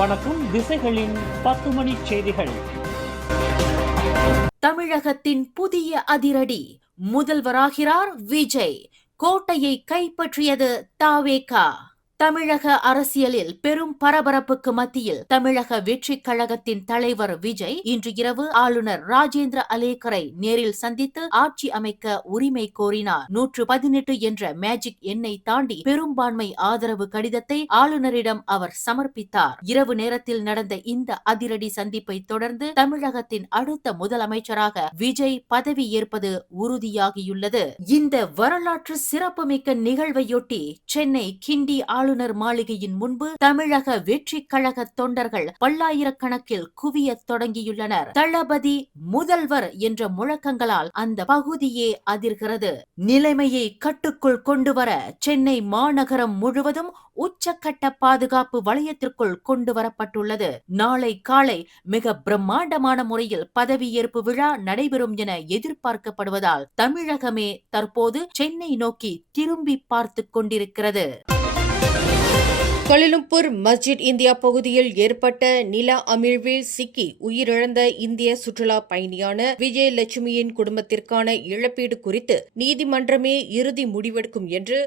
வணக்கம். திசைகளின் 10 மணி செய்திகள். தமிழகத்தின் புதிய அதிரடி, முதல்வராகிறார் விஜய். கோட்டையை கைப்பற்றியது தாவேகா. தமிழக அரசியலில் பெரும் பரபரப்புக்கு மத்தியில் தமிழக வெற்றிக் கழகத்தின் தலைவர் விஜய் இன்று இரவு ஆளுநர் ராஜேந்திர அலேக்கரை நேரில் சந்தித்து ஆட்சி அமைக்க உரிமை கோரினார். 118 என்ற மேஜிக் எண்ணை தாண்டி பெரும்பான்மை ஆதரவு கடிதத்தை ஆளுநரிடம் அவர் சமர்ப்பித்தார். இரவு நேரத்தில் நடந்த இந்த அதிரடி சந்திப்பை தொடர்ந்து தமிழகத்தின் அடுத்த முதலமைச்சராக விஜய் பதவி ஏற்பது உறுதியாகியுள்ளது. இந்த வரலாற்று சிறப்புமிக்க நிகழ்வையொட்டி சென்னை கிண்டி ஆளுநர் மாளிகையின் முன்பு தமிழக வெற்றிக் கழக தொண்டர்கள் பல்லாயிரக்கணக்கில் குவியத் தொடங்கியுள்ளனர். தளபதி முதல்வர் என்ற முழக்கங்களால் அந்த பகுதியே அதிர்கிறது. நிலைமையை கட்டுக்குள் கொண்டுவர சென்னை மாநகரம் முழுவதும் உச்சக்கட்ட பாதுகாப்பு வளையத்திற்குள் கொண்டு வரப்பட்டுள்ளது. நாளை காலை மிக பிரம்மாண்டமான முறையில் பதவியேற்பு விழா நடைபெறும் என எதிர்பார்க்கப்படுவதால் தமிழகமே தற்போது சென்னை நோக்கி திரும்பி பார்த்து கொண்டிருக்கிறது. கோலாலம்பூர் மஸ்ஜித் இந்தியா பகுதியில் ஏற்பட்ட நில அமிழ்வில் சிக்கி உயிரிழந்த இந்திய சுற்றுலா பயணியான விஜயலட்சுமியின் குடும்பத்திற்கான இழப்பீடு குறித்து நீதிமன்றமே இறுதி முடிவெடுக்கும் என்று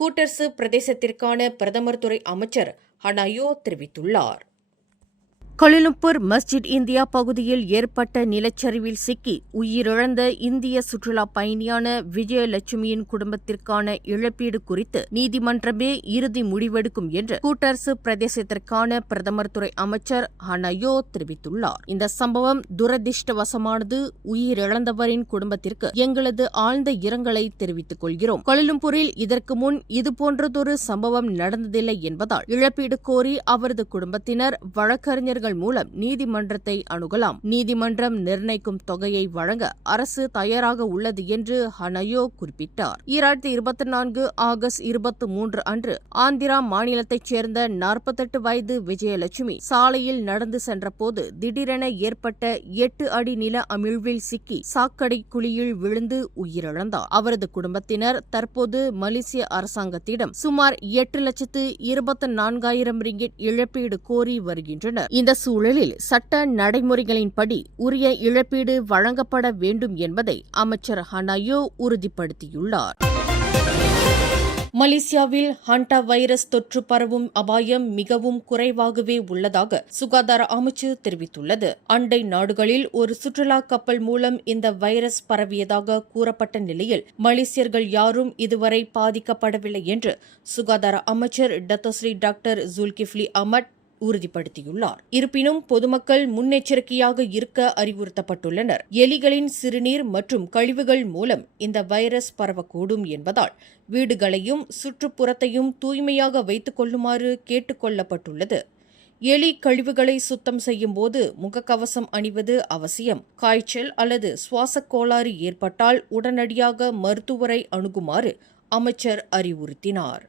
கூட்டரசு பிரதேசத்திற்கான பிரதமர் துறை அமைச்சர் ஹனாயோ தெரிவித்துள்ளார். கோலாலம்பூர் மஸ்ஜித் இந்தியா பகுதியில் ஏற்பட்ட நிலச்சரிவில் சிக்கி உயிரிழந்த இந்திய சுற்றுலா பயணியான விஜயலட்சுமியின் குடும்பத்திற்கான இழப்பீடு குறித்து நீதிமன்றமே இறுதி முடிவெடுக்கும் என்று கூட்டரசு பிரதேசத்திற்கான பிரதமர் துறை அமைச்சர் ஹனாயோ தெரிவித்துள்ளார். இந்த சம்பவம் துரதிருஷ்டவசமானது. உயிரிழந்தவரின் குடும்பத்திற்கு எங்களது ஆழ்ந்த இரங்கலை தெரிவித்துக் கொள்கிறோம். கோலாலம்பூரில் இதற்கு முன் இதுபோன்றதொரு சம்பவம் நடந்ததில்லை என்பதால் இழப்பீடு கோரி அவரது குடும்பத்தினர் வழக்கறிஞர்கள் மூலம் நீதிமன்றத்தை அணுகலாம். நீதிமன்றம் நிர்ணயிக்கும் தொகையை வழங்க அரசு தயாராக உள்ளது என்று ஹனாயோ குறிப்பிட்டார். 2024 ஆகஸ்ட் 23 அன்று ஆந்திரா மாநிலத்தைச் சேர்ந்த 48 வயது விஜயலட்சுமி சாலையில் நடந்து சென்றபோது திடீரென ஏற்பட்ட 8 அடி நில அமிழ்வில் சிக்கி சாக்கடை குழியில் விழுந்து உயிரிழந்தார். அவரது குடும்பத்தினர் தற்போது மலேசிய அரசாங்கத்திடம் சுமார் 8,24,000 ரிங்கிட் இழப்பீடு கோரி வருகின்றனர். இந்த சூழலில் சட்ட நடைமுறைகளின்படி உரிய இழப்பீடு வழங்கப்பட வேண்டும் என்பதை அமைச்சர் ஹனாயோ உறுதிப்படுத்தியுள்ளார். மலேசியாவில் ஹண்டா வைரஸ் தொற்று பரவும் அபாயம் மிகவும் குறைவாகவே உள்ளதாக சுகாதார அமைச்சு தெரிவித்துள்ளது. அண்டை நாடுகளில் ஒரு சுற்றுலா கப்பல் மூலம் இந்த வைரஸ் பரவியதாக கூறப்பட்ட நிலையில் மலேசியர்கள் யாரும் இதுவரை பாதிக்கப்படவில்லை என்று சுகாதார அமைச்சர் டத்தோஸ்ரீ டாக்டர் ஜுல்கிஃப்லி அஹ்மத் உறுதிப்படுத்தியுள்ளார். இருப்பினும் பொதுமக்கள் முன்னெச்சரிக்கையாக இருக்க அறிவுறுத்தப்பட்டுள்ளனர். எலிகளின் சிறுநீர் மற்றும் கழிவுகள் மூலம் இந்த வைரஸ் பரவக்கூடும் என்பதால் வீடுகளையும் சுற்றுப்புறத்தையும் தூய்மையாக வைத்துக் கொள்ளுமாறு கேட்டுக் கொள்ளப்பட்டுள்ளது. எலி கழிவுகளை சுத்தம் செய்யும் போது முகக்கவசம் அணிவது அவசியம். காய்ச்சல் அல்லது சுவாசக் கோளாறு ஏற்பட்டால் உடனடியாக மருத்துவரை அணுகுமாறு அமைச்சர் அறிவுறுத்தினார்.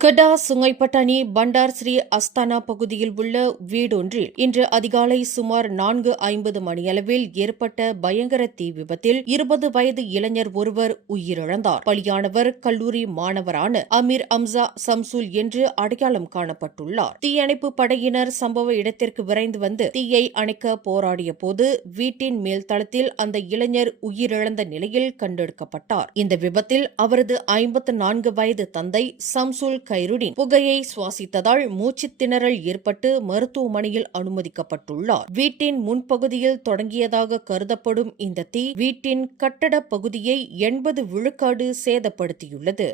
கடா சுங்கைப்பட்டாணி பண்டார் ஸ்ரீ அஸ்தானா பகுதியில் உள்ள வீடொன்றில் இன்று அதிகாலை சுமார் 4:50 மணியளவில் ஏற்பட்ட பயங்கர தீ விபத்தில் 20 வயது இளைஞர் ஒருவர் உயிரிழந்தார். பலியானவர் கல்லூரி மாணவரான அமீர் அம்சா சம்சூல் என்று அடையாளம் காணப்பட்டுள்ளார். தீயணைப்பு படையினர் சம்பவ இடத்திற்கு விரைந்து வந்து தீயை அணைக்க போராடிய போது வீட்டின் மேல் தளத்தில் அந்த இளைஞர் உயிரிழந்த நிலையில் கண்டெடுக்கப்பட்டார். இந்த விபத்தில் அவரது 54 வயது தந்தை சம்சூல் கைருடின் புகையை சுவாசித்ததால் மூச்சுத் திணறல் ஏற்பட்டு மருத்துவமனையில் அனுமதிக்கப்பட்டுள்ளார். வீட்டின் முன்பகுதியில் தொடங்கியதாக கருதப்படும் இந்த தீ வீட்டின் கட்டட பகுதியை 80 விழுக்காடு சேதப்படுத்தியுள்ளது.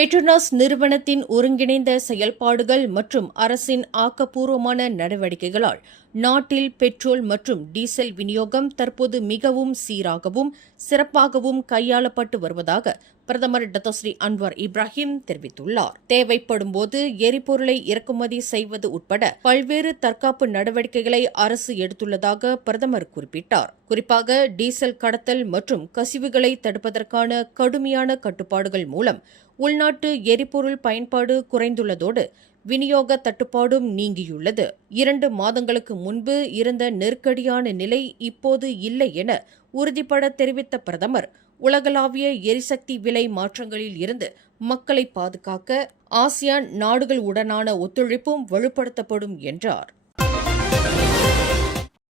பெட்ரோனாஸ் நிறுவனத்தின் ஒருங்கிணைந்த செயல்பாடுகள் மற்றும் அரசின் ஆக்கப்பூர்வமான நடவடிக்கைகளால் நாட்டில் பெட்ரோல் மற்றும் டீசல் விநியோகம் தற்போது மிகவும் சீராகவும் சிறப்பாகவும் கையாளப்பட்டு வருவதாக பிரதமர் டத்தோஸ்ரீ அன்வார் இப்ராஹிம் தெரிவித்துள்ளார். தேவைப்படும்போது எரிபொருளை இறக்குமதி செய்வது உட்பட பல்வேறு தற்காப்பு நடவடிக்கைகளை அரசு எடுத்துள்ளதாக பிரதமர் குறிப்பிட்டார். குறிப்பாக டீசல் கடத்தல் மற்றும் கசிவுகளை தடுப்பதற்கான கடுமையான கட்டுப்பாடுகள் மூலம் உள்நாட்டு எரிபொருள் பயன்பாடு குறைந்துள்ளதோடு விநியோக தட்டுப்பாடும் நீங்கியுள்ளது. 2 மாதங்களுக்கு முன்பு இருந்த நெருக்கடியான நிலை இப்போது இல்லை என உறுதிபட தெரிவித்த பிரதமர் உலகளாவிய எரிசக்தி விலை மாற்றங்களில் இருந்து மக்களை பாதுகாக்க ஆசியான் நாடுகளுடனான ஒத்துழைப்பும் வலுப்படுத்தப்படும் என்றார்.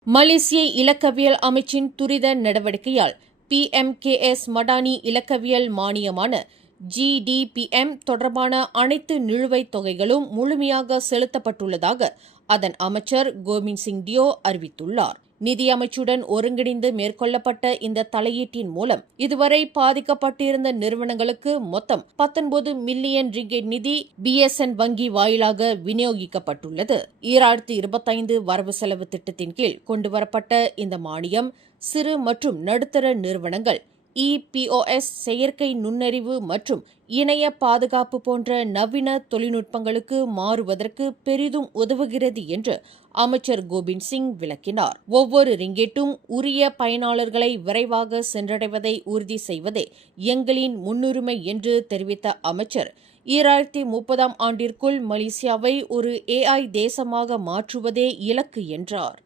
மலேசிய இலக்கவியல் அமைச்சின் துரித நடவடிக்கையால் PMKS மடானி இலக்கவியல் மானியமான GDPM தொடர்பான அனைத்து நிலுவைத் தொகைகளும் முழுமையாக செலுத்தப்பட்டுள்ளதாக அதன் அமைச்சர் கோபிந்த் சிங் டியோ அறிவித்துள்ளார். நிதி அமைச்சுடன் ஒருங்கிணைந்து மேற்கொள்ளப்பட்ட இந்த தலையீட்டின் மூலம் இதுவரை பாதிக்கப்பட்டிருந்த நிறுவனங்களுக்கு மொத்தம் 19 மில்லியன் ரிங்கெட் நிதி BSN வங்கி வாயிலாக விநியோகிக்கப்பட்டுள்ளது. 2025 வரவு செலவு திட்டத்தின் கீழ் கொண்டுவரப்பட்ட இந்த மானியம் சிறு மற்றும் நடுத்தர நிறுவனங்கள் EPOS செயற்கை நுண்ணறிவு மற்றும் இணைய பாதுகாப்பு போன்ற நவீன தொழில்நுட்பங்களுக்கு மாறுவதற்கு பெரிதும் உதவுகிறது என்று அமைச்சர் கோபிந்த் சிங் விளக்கினார். ஒவ்வொரு ரிங்கெட்டும் உரிய பயனாளர்களை விரைவாக சென்றடைவதை உறுதி செய்வதே எங்களின் முன்னுரிமை என்று தெரிவித்த அமைச்சர் 2030 ஆண்டிற்குள் மலேசியாவை ஒரு AI தேசமாக மாற்றுவதே இலக்கு என்றார்.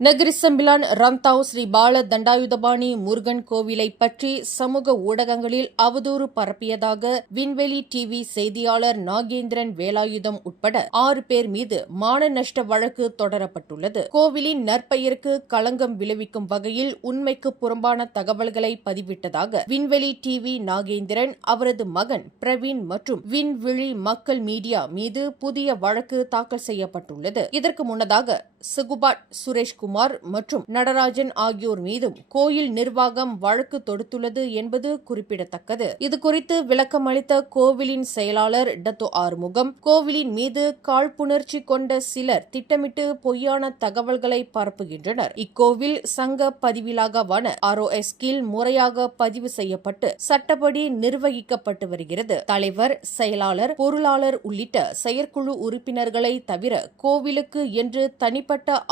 நகரி செம்பிலான் ரம்தாவ் ஸ்ரீ பால தண்டாயுதபாணி முருகன் கோவிலை பற்றி சமூக ஊடகங்களில் அவதூறு பரப்பியதாக விண்வெளி டிவி செய்தியாளர் நாகேந்திரன் வேலாயுதம் உட்பட 6 பேர் மீது மான நஷ்ட வழக்கு தொடரப்பட்டுள்ளது. கோவிலின் நற்பெயருக்கு களங்கம் விளைவிக்கும் வகையில் உண்மைக்கு புறம்பான தகவல்களை பதிவிட்டதாக விண்வெளி டிவி நாகேந்திரன், அவரது மகன் பிரவீன் மற்றும் விண்வெளி மக்கள் மீடியா மீது புதிய வழக்கு தாக்கல் செய்யப்பட்டுள்ளது. இதற்கு முன்னதாக சுகுபாட் சுரேஷ்குமார் மற்றும் நடராஜன் ஆகியோர் மீதும் கோயில் நிர்வாகம் வழக்கு தொடுத்துள்ளது என்பது குறிப்பிடத்தக்கது. இதுகுறித்து விளக்கம் அளித்த கோவிலின் செயலாளர் டத்தோ ஆறுமுகம், கோவிலின் மீது காழ்ப்புணர்ச்சி கொண்ட சிலர் திட்டமிட்டு பொய்யான தகவல்களை பரப்புகின்றனர். இக்கோவில் சங்க பதிவிலாகவான ROS கீழ் முறையாக பதிவு செய்யப்பட்டு சட்டப்படி நிர்வகிக்கப்பட்டு வருகிறது. தலைவர், செயலாளர், பொருளாளர் உள்ளிட்ட செயற்குழு உறுப்பினர்களை தவிர கோவிலுக்கு என்று தனிப்பட்ட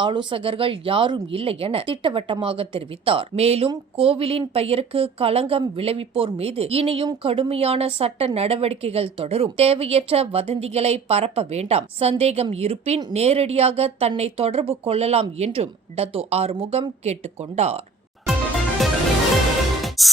ஆலோசகர்கள் யாரும் இல்லை என திட்டவட்டமாக தெரிவித்தார். மேலும் கோவிலின் பெயருக்கு களங்கம் விளைவிப்போர் மீது இனியும் கடுமையான சட்ட நடவடிக்கைகள் தொடரும். தேவையற்ற வதந்திகளை பரப்ப வேண்டாம். சந்தேகம் இருப்பின் நேரடியாக தன்னை தொடர்பு கொள்ளலாம் என்றும் டத்தோ ஆறுமுகம் கேட்டுக் கொண்டார்.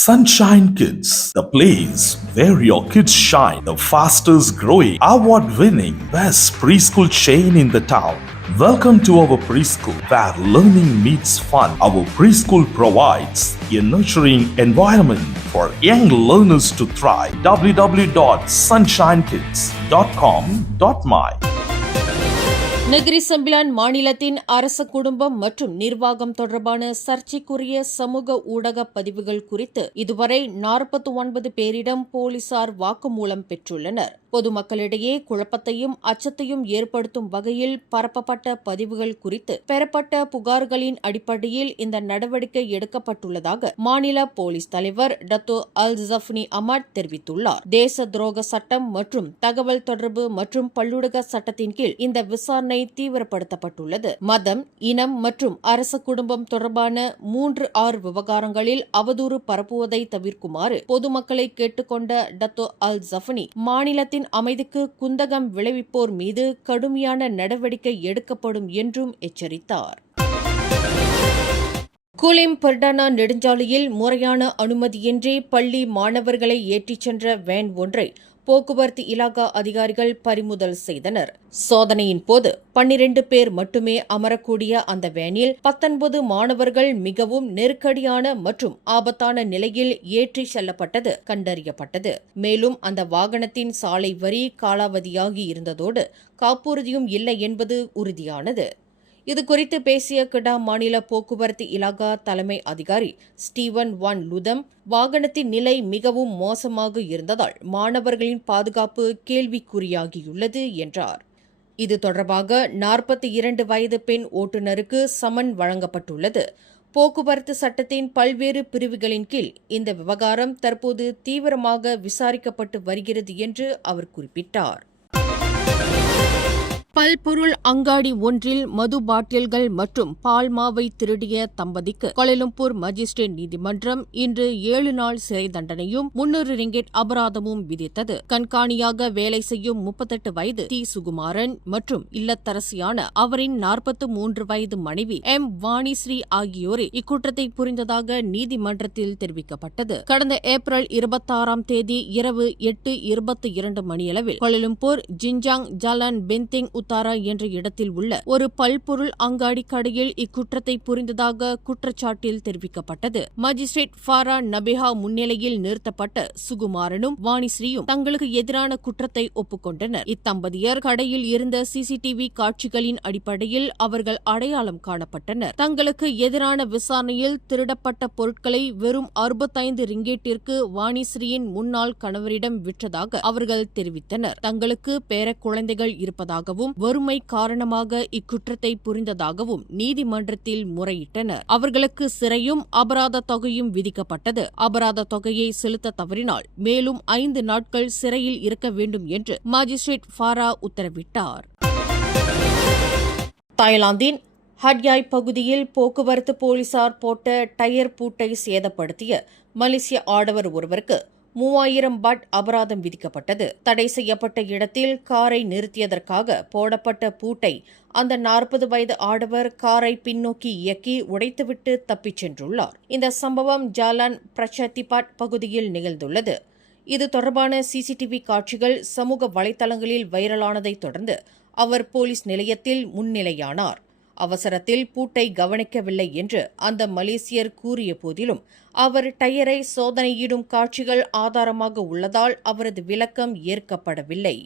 Sunshine Kids, the place where your kids shine, the fastest growing, award-winning, best preschool chain in the town. Welcome to our preschool, where learning meets fun. Our preschool provides a nurturing environment for young learners to thrive. www.sunshinekids.com.my. Nagari Sembilan மாநிலத்தின் அரச குடும்பம் மற்றும் நிர்வாகம் தொடர்பான சர்ச்சைக்குரிய சமூக ஊடக பதிவுகள் குறித்து இதுவரை 49 பேரிடம் போலீசார் வாக்குமூலம் பெற்றுள்ளனர். பொதுமக்களிடையே குழப்பத்தையும் அச்சத்தையும் ஏற்படுத்தும் வகையில் பரப்பப்பட்ட பதிவுகள் குறித்து பெறப்பட்ட புகார்களின் அடிப்படையில் இந்த நடவடிக்கை எடுக்கப்பட்டுள்ளதாக மாநில போலீஸ் தலைவர் டத்தோ அல் ஜஃப்னி அமட் தெரிவித்துள்ளார். தேச துரோக சட்டம் மற்றும் தகவல் தொடர்பு மற்றும் பல்லுலக சட்டத்தின் கீழ் இந்த விசாரணை தீவிரப்படுத்தப்பட்டுள்ளது. மதம், இனம் மற்றும் அரச குடும்பம் தொடர்பான 3-6 விவகாரங்களில் அவதூறு பரப்புவதை தவிர்க்குமாறு பொதுமக்களை கேட்டுக்கொண்ட டத்தோ அல் ஜஃப்னி மாநிலத்தின் அமைதிக்கு குந்தகம் விளைவிப்போர் மீது கடுமையான நடவடிக்கை எடுக்கப்படும் என்றும் எச்சரித்தார். கூலிம் பர்டானா நெடுஞ்சாலையில் முறையான அனுமதியின்றி பள்ளி மாணவர்களை ஏற்றிச் சென்ற வேன் ஒன்றை போக்குவரத்து இலாகா அதிகாரிகள் பறிமுதல் செய்தனர். சோதனையின் போது 12 பேர் மட்டுமே அமரக்கூடிய அந்த வேனில் 19 மாணவர்கள் மிகவும் நெருக்கடியான மற்றும் ஆபத்தான நிலையில் ஏற்றிச் செல்லப்பட்டது கண்டறியப்பட்டது. மேலும் அந்த வாகனத்தின் சாலை வரி காலாவதியாகி இருந்ததோடு காப்புறுதியும் இல்லை என்பது உறுதியானது. இதுகுறித்து பேசிய கிடா மாநில போக்குவரத்து இலாகா தலைமை அதிகாரி ஸ்டீவன் வான் லுதம், வாகனத்தின் நிலை மிகவும் மோசமாக இருந்ததால் மாணவர்களின் பாதுகாப்பு கேள்விக்குறியாகியுள்ளது என்றார். இது தொடர்பாக 42 வயது பெண் ஓட்டுநருக்கு சமன் வழங்கப்பட்டுள்ளது. போக்குவரத்து சட்டத்தின் பல்வேறு பிரிவுகளின் கீழ் இந்த விவகாரம் தற்போது தீவிரமாக விசாரிக்கப்பட்டு வருகிறது என்று அவர் குறிப்பிட்டார். பல்பொருள் அங்காடி ஒன்றில் மது பாட்டில்கள் மற்றும் பால் மாவை திருடிய தம்பதிக்கு கோலாலம்பூர் மஜிஸ்ட்ரேட் நீதிமன்றம் இன்று 7 நாள் சிறை தண்டனையும் 300 ரிங்கெட் அபராதமும் விதித்தது. கண்காணியாக வேலை செய்யும் 38 வயது தி சுகுமாரன் மற்றும் இல்லத்தரசியான அவரின் 43 வயது மனைவி எம் வாணிஸ்ரீ ஆகியோரே இக்குற்றத்தை புரிந்ததாக நீதிமன்றத்தில் தெரிவிக்கப்பட்டது. கடந்த ஏப்ரல் 26ஆம் தேதி இரவு 8:22 மணியளவில் கோலாலம்பூர் ஜின்ஜாங் ஜாலான் பெந்திங் உத்தாரா என்ற இடத்தில் உள்ள ஒரு பல்பொருள் அங்காடி கடையில் இக்குற்றத்தை புரிந்ததாக குற்றச்சாட்டில் தெரிவிக்கப்பட்டது. மஜிஸ்ட்ரேட் ஃபாரா நபேஹா முன்னிலையில் நிறுத்தப்பட்ட சுகுமாரனும் வாணிஸ்ரீயும் தங்களுக்கு எதிரான குற்றத்தை ஒப்புக்கொண்டனர். இத்தம்பதியர் கடையில் இருந்த சிசிடிவி காட்சிகளின் அடிப்படையில் அவர்கள் அடையாளம் காணப்பட்டனர். தங்களுக்கு எதிரான விசாரணையில் திருடப்பட்ட பொருட்களை வெறும் 65 ரிங்கேட்டிற்கு வாணிஸ்ரீயின் முன்னாள் கணவரிடம் விற்றதாக அவர்கள் தெரிவித்தனர். தங்களுக்கு பேர குழந்தைகள் இருப்பதாகவும் வறுமை காரணமாக இக்குற்றத்தை புரிந்ததாகவும் நீதிமன்றத்தில் முறையிட்டனர். அவர்களுக்கு சிறையும் அபராத தொகையும் விதிக்கப்பட்டது. அபராத தொகையை செலுத்த தவறினால் மேலும் 5 நாட்கள் சிறையில் இருக்க வேண்டும் என்று மாஜிஸ்ட்ரேட் ஃபாரா உத்தரவிட்டார். தாய்லாந்தின் ஹட்யாய் பகுதியில் போக்குவரத்து போலீசார் போட்ட டயர் பூட்டை சேதப்படுத்திய மலேசிய ஆடவர் ஒருவருக்கு 3000 பாட் அபராதம் விதிக்கப்பட்டது. தடை செய்யப்பட்ட இடத்தில் காரை நிறுத்தியதற்காக போடப்பட்ட பூட்டை அந்த 40 வயது ஆடவர் காரை பின்னோக்கி இயக்கி உடைத்துவிட்டு தப்பிச் சென்றுள்ளார். இந்த சம்பவம் ஜாலான் பிரச்சத்திபாட் பகுதியில் நிகழ்ந்துள்ளது. இது தொடர்பான சிசிடிவி காட்சிகள் சமூக வலைதளங்களில் வைரலானதைத் தொடர்ந்து அவர் போலீஸ் நிலையத்தில் முன்னிலையானார். அவசரத்தில் பூட்டை கவனிக்கவில்லை என்று அந்த மலேசியர் கூறிய போதிலும் அவர் டயரை சோதனையிடும் காட்சிகள் ஆதாரமாக உள்ளதால் அவரது விளக்கம் ஏற்கப்படவில்லை.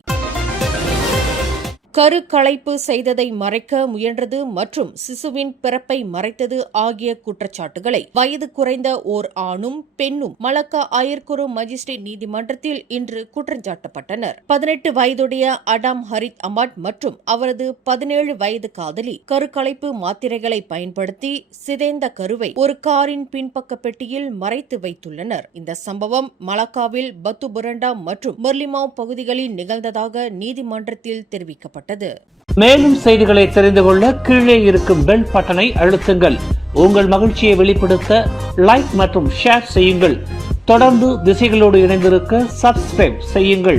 கருக்கலைப்பு செய்ததை மறைக்க முயன்றது மற்றும் சிசுவின் பிறப்பை மறைத்தது ஆகிய குற்றச்சாட்டுகளை வயது குறைந்த ஓர் ஆணும் பெண்ணும் மலக்கா அயர்குரு மஜிஸ்ட்ரேட் நீதிமன்றத்தில் இன்று குற்றஞ்சாட்டப்பட்டனர். 18 வயதுடைய அடாம் ஹரித் அமாட் மற்றும் அவரது 17 வயது காதலி கருக்கலைப்பு மாத்திரைகளை பயன்படுத்தி சிதைந்த கருவை ஒரு காரின் பின்பக்க பெட்டியில் மறைத்து வைத்துள்ளனர். இந்த சம்பவம் மலக்காவில் பத்து புரண்டா மற்றும் மெர்லிமாவ் பகுதிகளில் நிகழ்ந்ததாக நீதிமன்றத்தில் தெரிவிக்கப்பட்டது. மேலும் செய்திகளை தெரிந்து கொள்ள கீழே இருக்கும் பெல் பட்டனை அழுத்துங்கள். உங்கள் மகிழ்ச்சியை வெளிப்படுத்த லைக் மற்றும் ஷேர் செய்யுங்கள். தொடர்ந்து திசைகளோடு இணைந்திருக்க சப்ஸ்கிரைப் செய்யுங்கள்.